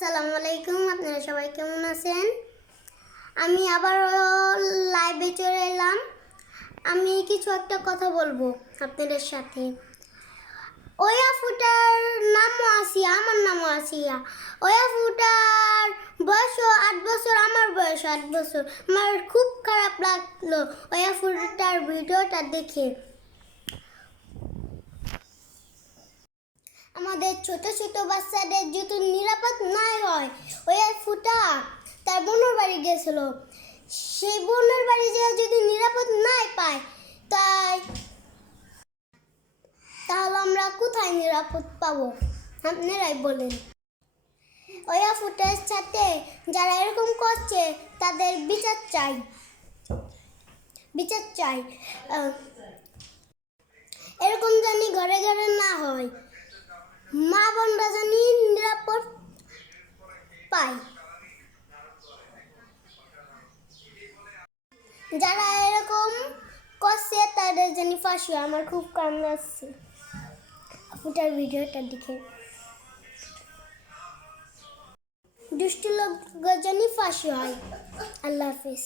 আসসালামু আলাইকুম, আপনারা সবাই কেমন আছেন? আমি আবার লাইভে চলে এলাম। আমি কিছু একটা কথা বলবো আপনাদের সাথে। ওই আফুটার নামও আসিয়া, আমার নামও আসিয়া। ওই আফুটার বয়সও 8 বছর, আমার বয়স 8 বছর। আমার খুব খারাপ লাগলো ওই আফুটার ভিডিওটা দেখে। আমাদের ছোট ছোট বাচ্চাদের যদি নিরাপদ না হয়, ওই ফুটা তার বোনের বাড়ি গেছিল, সেই বোনের বাড়ি যেয়ে যদি নিরাপদ নাই পায়, তাহলে আমরা কোথায় নিরাপদ পাবো? আপনারাই বলেন। ওই ফুটার সাথে যারা এরকম করছে তাদের বিচার চাই, বিচার চাই। এরকম জানি ঘরে ঘরে না হয়, মা বোনরা জানি নিরাপদ পায়। যারা এরকম করছে তাদের জানি ফাঁসি। আমার খুব কান্না আসছে আপুটার ভিডিওটা দেখে। দুষ্ট লোক জানি ফাঁসি হয়। আল্লাহ হাফিজ।